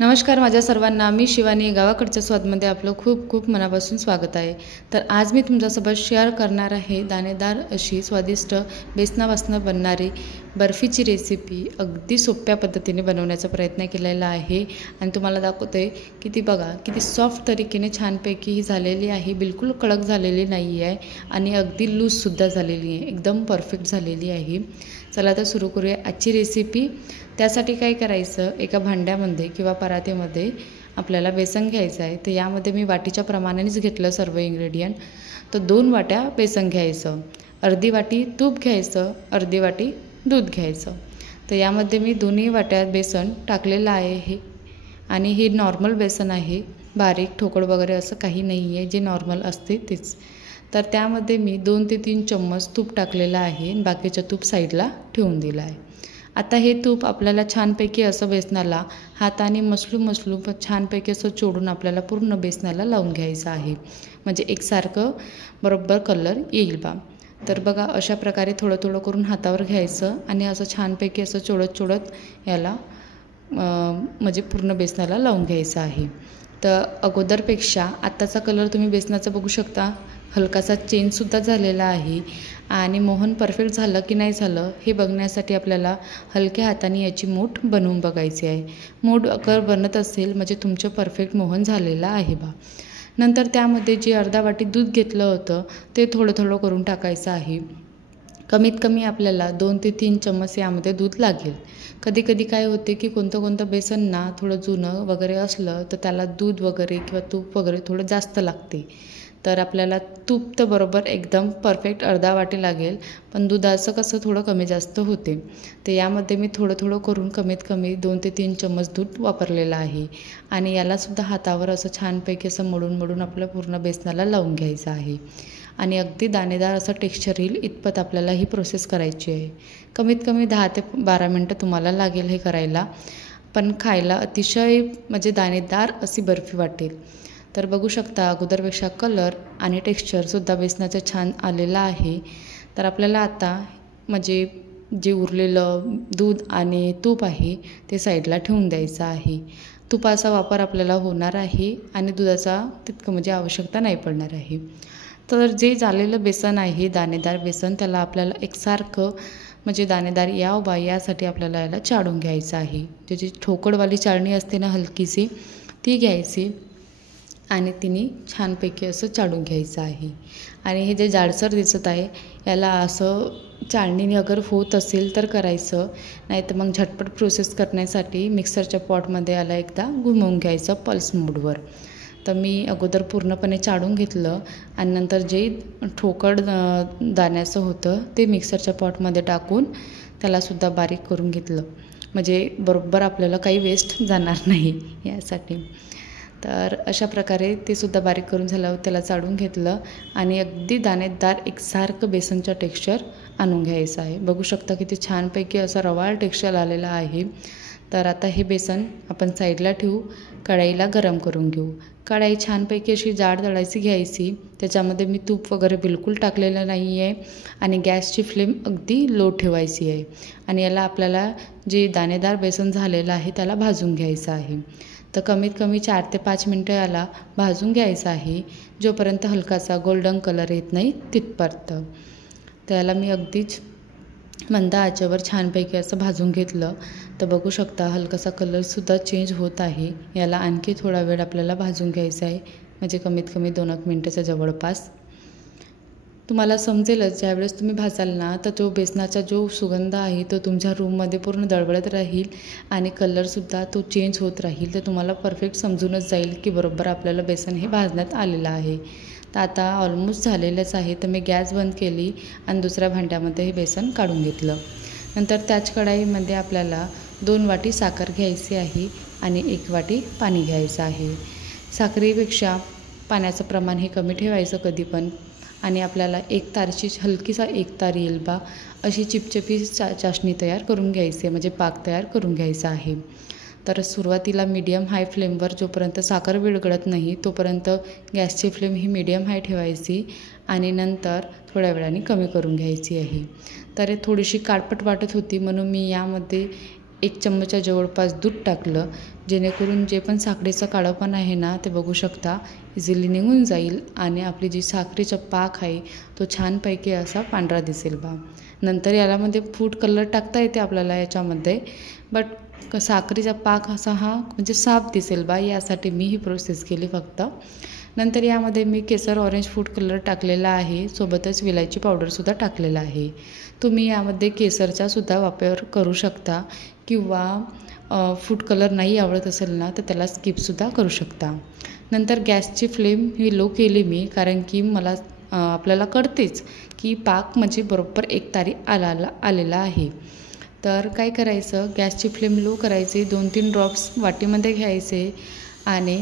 नमस्कार माझ्या सर्वांना, मी शिवानी. गावाकडच्या स्वादमध्ये आपलं खूप खूप मनापासून स्वागत आहे. तर आज मी तुमच्यासोबत शेअर करणार आहे दाणेदार अशी स्वादिष्ट बेसनापासून बनणारी बर्फीची रेसिपी. अगदी सोप्या पद्धतीने बनवण्याचा प्रयत्न केलेला आहे आणि तुम्हाला दाखवते की ती बघा किती सॉफ्ट तरीकेने छानपैकी ही झालेली आहे. बिलकुल कडक झालेली नाही आहे आणि अगदी लूजसुद्धा झालेली आहे, एकदम परफेक्ट झालेली आहे. चला तर सुरू करूया आजची रेसिपी. त्यासाठी काय करायचं, एका भांड्यामध्ये किंवा परातीमध्ये आपल्याला बेसन घ्यायचं आहे. तर यामध्ये मी वाटीच्या प्रमाणानेच घेतलं सर्व इन्ग्रेडियंट. तर 2 वाट्या बेसन घ्यायचं, अर्धी वाटी तूप घ्यायचं, अर्धी वाटी दूध घ्यायचं. तर यामध्ये मी दोन्ही वाट्यात बेसन टाकलेलं आहे आणि हे नॉर्मल बेसन आहे, बारीक ठोकळ वगैरे असं काही नाही आहे, जे नॉर्मल असते तेच. तर त्यामध्ये मी 2 ते 3 चम्मच तूप टाकलेलं आहे आणि बाकीचं तूप साईडला ठेवून दिलं आहे. आता हे तूप आपल्याला छानपैकी असं बेसनाला हाताने मसलून छानपैकी असं चोडून आपल्याला पूर्ण बेसनाला लावून घ्यायचं आहे, म्हणजे एकसारखं बरोबर कलर येईल बा. तर बघा अशा प्रकारे थोडं थोडं करून हातावर घ्यायचं आणि असं छानपैकी असं चोळत याला म्हणजे पूर्ण बेसनाला लावून घ्यायचं आहे. तर अगोदरपेक्षा आत्ताचा कलर तुम्ही बेसनाचा बघू शकता, हलकासा चेंजसुद्धा झालेला आहे. आणि मोहन परफेक्ट झालं की नाही झालं हे बघण्यासाठी आपल्याला हलक्या हाताने याची मूठ बनवून बघायची आहे. मूठ अगर बनत असेल म्हणजे तुमचं परफेक्ट मोहन झालेलं आहे बा. नंतर त्यामध्ये जे अर्धा वाटी दूध घेतलं होतं ते थोडं थोडं करून टाकायचं आहे. कमीत कमी आपल्याला 2 ते 3 चम्मच यामध्ये दूध लागेल. कधी कधी काय होते की कोणतं बेसन ना थोडं जुनं वगैरे असलं तर त्याला दूध वगैरे किंवा तूप वगैरे थोडं जास्त लागते. तर आपल्याला तूप तर बरोबर एकदम परफेक्ट अर्धा वाटी लागेल, पण दुधाचं कसं थोडं कमी जास्त होते. तर यामध्ये मी थोडं करून कमीत कमी 2 ते 3 चम्मच दूध वापरलेलं आहे आणि यालासुद्धा हातावर असं छानपैकी असं मळून आपलं पूर्ण बेसनाला लावून घ्यायचं आहे आणि अगदी दाणेदार असं टेक्स्चर येईल इतपत आपल्याला ही प्रोसेस करायची आहे. कमीत कमी 10 ते 12 मिनटं तुम्हाला लागेल हे करायला, पण खायला अतिशय म्हणजे दाणेदार अशी बर्फी वाटेल. तर बघू शकता अगोदरपेक्षा कलर आणि टेक्स्चरसुद्धा बेसनाचं छान आलेलं आहे. तर आपल्याला आता म्हणजे जे उरलेलं दूध आणि तूप आहे ते साईडला ठेवून द्यायचं आहे. तुपाचा वापर आपल्याला होणार आहे आणि दुधाचा तितकं म्हणजे आवश्यकता नाही पडणार आहे. तर जे झालेलं बेसन आहे दाणेदार बेसन, त्याला आपल्याला एकसारखं म्हणजे दाणेदार यावं यासाठी आपल्याला याला चाळून घ्यायचं आहे. त्याची ठोकळवाली चाळणी असते ना हलकीशी, ती घ्यायची आणि तिने छानपैकी असं चाळून घ्यायचं आहे. आणि हे जे जाडसर दिसत आहे याला असं चाळणीने अगर होत असेल तर करायचं, नाही तर मग झटपट प्रोसेस करण्यासाठी मिक्सरच्या पॉटमध्ये याला एकदा घुमवून घ्यायचं पल्स मोडवर. तर मी अगोदर पूर्णपणे चाळून घेतलं आणि नंतर जे ठोकळ दाण्याचं होतं ते मिक्सरच्या पॉटमध्ये टाकून त्यालासुद्धा बारीक करून घेतलं, म्हणजे बरोबर आपल्याला काही वेस्ट जाणार नाही यासाठी. तर अशा प्रकारे ते सुद्धा बारीक करून झाल्यावर त्याला चाळून घेतलं आणि अगदी दाणेदार एकसारखं बेसनचं टेक्स्चर आणून घ्यायचं आहे. बघू शकता किती छानपैकी असं रवाळ टेक्स्चर आलेलं आहे. तर आता हे बेसन आपण साईडला ठेवू, कढईला गरम करून घेऊ. कढई छानपैकी अशी जाड दळायची घ्यायची. त्याच्यामध्ये मी तूप वगैरे बिलकुल टाकलेलं नाही आहे आणि गॅसची फ्लेम अगदी लो ठेवायची आहे आणि याला आपल्याला जे दाणेदार बेसन झालेलं आहे त्याला भाजून घ्यायचं आहे. तर कमीत कमी 4 ते 5 मिनटं याला भाजून घ्यायचं आहे, जोपर्यंत हलकासा गोल्डन कलर येत नाही तिथपर्यंत. तर याला मी अगदीच मंद आचेवर छानपैकी असं भाजून घेतलं. तर बघू शकता हलकासा कलरसुद्धा चेंज होत आहे. याला आणखी थोडा वेळ आपल्याला भाजून घ्यायचा आहे, म्हणजे कमीत कमी 2 मिनटाच्या जवळपास. तुम्हाला समजेलच ज्यावेळेस तुम्ही भाजाल ना तर तो बेसनाचा जो सुगंध आहे तो तुमच्या रूममध्ये पूर्ण दळबळत राहील आणि कलरसुद्धा तो चेंज होत राहील. तर तुम्हाला परफेक्ट समजूनच जाईल की बरोबर आपल्याला बेसन हे भाजण्यात आलेलं आहे. तर आता ऑलमोस्ट झालेलंच आहे. तर मी गॅस बंद केली आणि दुसऱ्या भांड्यामध्ये हे बेसन काढून घेतलं. नंतर त्याच कढईमध्ये आपल्याला 2 वाटी साखर घ्यायची आहे आणि 1 वाटी पाणी घ्यायचं आहे. साखरेपेक्षा पाण्याचं प्रमाण हे कमी ठेवायचं कधी पण. आणि आपल्याला एकतारची हलकीसा एकतार येईल बा अशी चिपचिपी चाशणी तयार करून घ्यायची, म्हणजे पाक तयार करून घ्यायचा आहे. तर सुरुवातीला मीडियम हाय फ्लेमवर जोपर्यंत साखर विरघळत नाही तोपर्यंत गॅसची फ्लेम ही मीडियम हाय ठेवायची आणि नंतर थोड्या वेळाने कमी करून घ्यायची आहे. तर थोडीशी काळपट वाटत होती म्हणून मी यामध्ये 1 चमचा जवळपास दूध टाकलं, जेणेकरून जे पण साखरेचं काळंपण आहे ना ते बघू शकता इझिली निघून जाईल आणि आपली जी साखरेचा पाक आहे तो छानपैकी असा पांढरा दिसेल बा. नंतर यामध्ये फूड कलर टाकता येते आपल्याला याच्यामध्ये, बट साखरेचा पाक असा हा म्हणजे साफ दिसेल बा, यासाठी मी ही प्रोसेस केली फक्त. नंतर यामध्ये मी केसर ऑरेंज फूड कलर टाकलेला आहे, सोबतच विलायची पावडरसुद्धा टाकलेला आहे. तुम्ही यामध्ये केसरचासुद्धा वापर करू शकता किंवा फूड कलर नाही आवडत असेल ना तर त्याला स्किपसुद्धा करू शकता. नंतर गॅसची फ्लेम ही लो केली मी, कारण की मला आपल्याला कळतेच की पाक म्हणजे बरोबर एकतारी आलेला आहे. तर काय करायचं, गॅसची फ्लेम लो करायची, 2-3 ड्रॉप्स वाटीमध्ये घ्यायचे आणि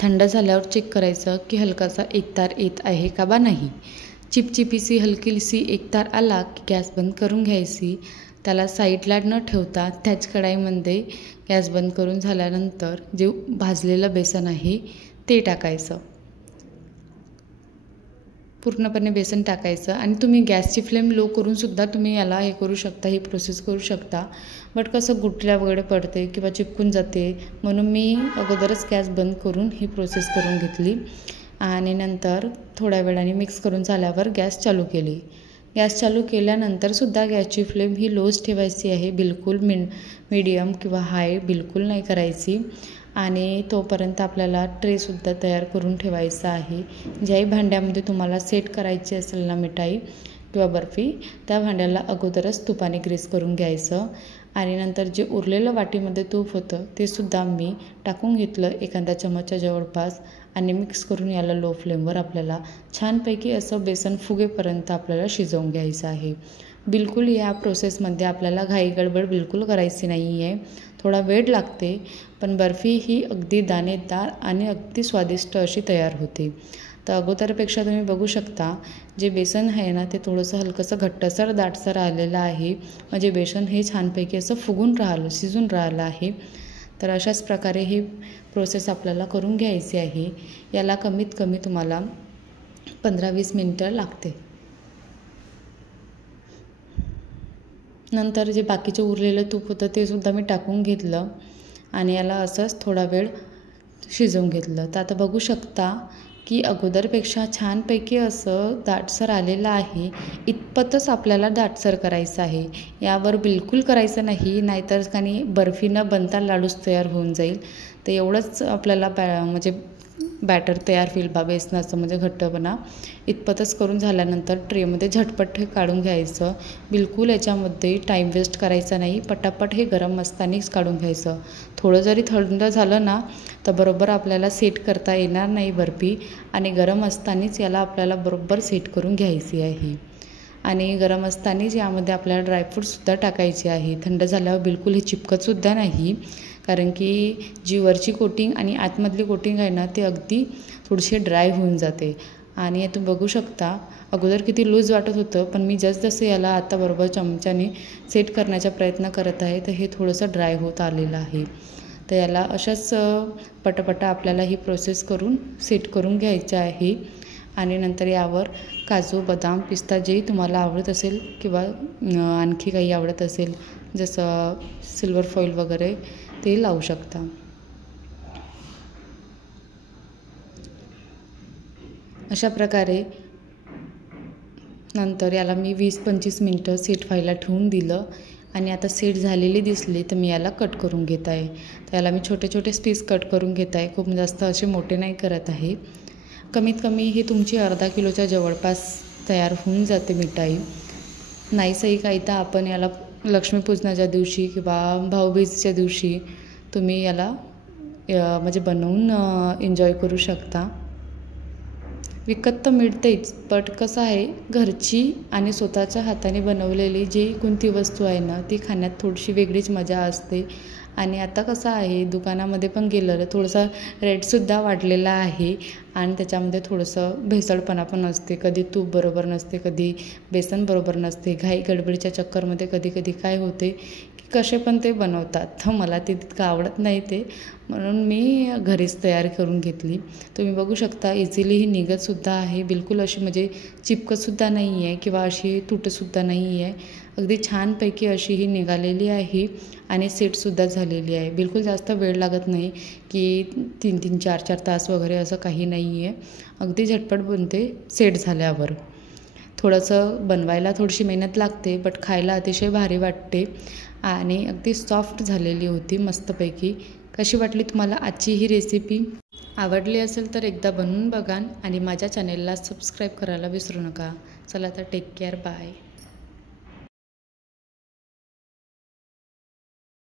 थंड झाल्यावर चेक करायचं की हलकासा एकतार येत आहे का बा नाही. चिपचिपीसी हलकीशी एकतार आला की गॅस बंद करून घ्यायची. त्याला साईडला न ठेवता त्याच कढाईमध्ये गॅस बंद करून झाल्यानंतर जे भाजलेलं बेसन आहे ते टाकायचं. पूर्णपणे बेसन टाकायचं आणि तुम्ही गॅसची फ्लेम लो करूनसुद्धा तुम्ही याला हे करू शकता, ही प्रोसेस करू शकता. बट कसं गुठल्या वगैरे पडते किंवा चिपकून जाते, म्हणून मी अगोदरच गॅस बंद करून ही प्रोसेस करून घेतली आणि नंतर थोड्या वेळाने मिक्स करून झाल्यावर गॅस चालू केली. गॅस चालू केल्यानंतरसुद्धा गॅसची फ्लेम ही लोच ठेवायची आहे, बिलकुल मीडियम किंवा हाय बिलकुल नाही करायची. आणि तोपर्यंत आपल्याला ट्रेसुद्धा तयार करून ठेवायचा आहे. ज्याही भांड्यामध्ये तुम्हाला सेट करायची असेल ना मिठाई किंवा बर्फी, त्या भांड्याला अगोदरच तुपाने ग्रीस करून घ्यायचं आणि नंतर जे उरलेलं वाटीमध्ये तूप होतं ते सुद्धा मी टाकून घेतलं एखाद्या चमचा जवळपास आणि मिक्स करून याला लो फ्लेमवर आपल्याला छानपैकी असं बेसन फुगेपर्यंत आपल्याला शिजवून घ्यायचं आहे. बिलकुल या प्रोसेसमध्ये आपल्याला घाई गडबड बिलकुल करायची नाही आहे. थोडा वेळ लागते, पण बर्फी ही अगदी दाणेदार आणि अगदी स्वादिष्ट अशी तयार होते. तर अगोदरपेक्षा तुम्ही बघू शकता जे बेसन आहे ना ते थोडंसं हलकंसं घट्टसर दाटसर आलेलं आहे, म्हणजे बेसन हे छानपैकी असं फुगून राहिलं, शिजून राहिलं आहे. तर अशाच प्रकारे ही प्रोसेस आपल्याला करून घ्यायची आहे. याला कमीत कमी तुम्हाला 15-20 मिनटं लागते. नंतर जे बाकीचं उरलेलं तूप होतं ते सुद्धा मी टाकून घेतलं आणि याला असंच थोडा वेळ शिजवून घेतलं. तर आता बघू शकता की अगोदरपेक्षा छानपैकी असं दाटसर आलेलं आहे. इतपतच आपल्याला दाटसर करायचं आहे, यावर बिलकुल करायचं नाही, नाहीतर काही बर्फी न बनता लाडूच तयार होऊन जाईल. तर एवढंच आपल्याला म्हणजे बॅटर तयार होईल बा बेसनाचं, म्हणजे घट्टपणा इतपतच करून झाल्यानंतर ट्रेमध्ये झटपट हे काढून घ्यायचं. बिलकुल याच्यामध्ये टाईम वेस्ट करायचा नाही, पटापट हे गरम असतानाच काढून घ्यायचं. थोडं जरी थंड झालं ना तर बरोबर आपल्याला सेट करता येणार नाही बर्फी, आणि गरम असतानाच याला आपल्याला बरोबर सेट करून घ्यायची आहे. आणि गरम असतानाच यामध्ये आपल्याला ड्रायफ्रूटसुद्धा टाकायचे आहे. थंड झाल्यावर बिलकुल हे चिपकतसुद्धा नाही, कारण की जी वरची कोटिंग आणि आतमधली कोटिंग आहे ना ते अगदी थोडीशी ड्राय होऊन जाते. आणि तुम्ही बघू शकता अगोदर किती लूज वाटत होतं, पण मी जसं याला आता बरोबर चमच्याने सेट करण्याचा प्रयत्न करत आहे तर हे थोडंसं ड्राय होत आलेलं आहे. तर याला अशाच पटापटा आपल्याला ही प्रोसेस करून सेट करून घ्यायचं आहे. आणि नंतर यावर काजू, बदाम, पिस्ता जेही तुम्हाला आवडत असेल किंवा आणखी काही आवडत असेल जसं सिल्वर फॉईल वगैरे ते लावू शकता. अशा प्रकारे नंतर याला मी 20-25 मिनटं सेट व्हायला ठेवून दिलं आणि आता सेट झालेली दिसली तर मी याला कट करून घेत आहे. तर याला मी छोटे छोटे पीस कट करून घेत आहे, खूप जास्त असे मोठे नाही करत आहे. कमीत कमी ही तुमची अर्धा किलोच्या जवळपास तयार होऊन जाते मिठाई. नाहीसही काही तर आपण याला लक्ष्मीपूजनाच्या दिवशी किंवा भाऊबीजेच्या दिवशी तुम्ही याला म्हणजे बनवून एन्जॉय करू शकता. विकत तर मिळतेच, बट कसं आहे घरची आणि स्वतःच्या हाताने बनवलेली जी कोणती वस्तू आहे ना ती खाण्यात थोडीशी वेगळीच मजा असते. आणि आता कसं आहे दुकानामध्ये पण गेलं थोडंसं रेटसुद्धा वाढलेला आहे आणि त्याच्यामध्ये थोडंसं भेसळपणा पण असते. कधी तूप बरोबर नसते, कधी बेसन बरोबर नसते. घाई गडबडीच्या चक्करमध्ये कधी कधी काय होते की कसे पण ते बनवतात, तर मला ते तितकं आवडत नाही ते, म्हणून मी घरीच तयार करून घेतली. तुम्ही बघू शकता इझिली ही निघतसुद्धा आहे, बिलकुल अशी म्हणजे चिपकतसुद्धा नाही आहे किंवा अशी तुटतसुद्धा नाही आहे. अगदी छानपैकी अशी ही निघालेली आहे आणि सेटसुद्धा झालेली आहे. बिलकुल जास्त वेळ लागत नाही की 3-3 4-4 तास वगैरे असं काही नाही आहे. अगदी झटपट बनते सेट झाल्यावर. थोडंसं बनवायला थोडीशी मेहनत लागते, बट खायला अतिशय भारी वाटते आणि अगदी सॉफ्ट झालेली होती मस्तपैकी. कशी वाटली तुम्हाला आजची ही रेसिपी? आवडली असेल तर एकदा बनवून बघा आणि माझ्या चॅनेलला सबस्क्राईब करायला विसरू नका. चला तर टेक केअर, बाय.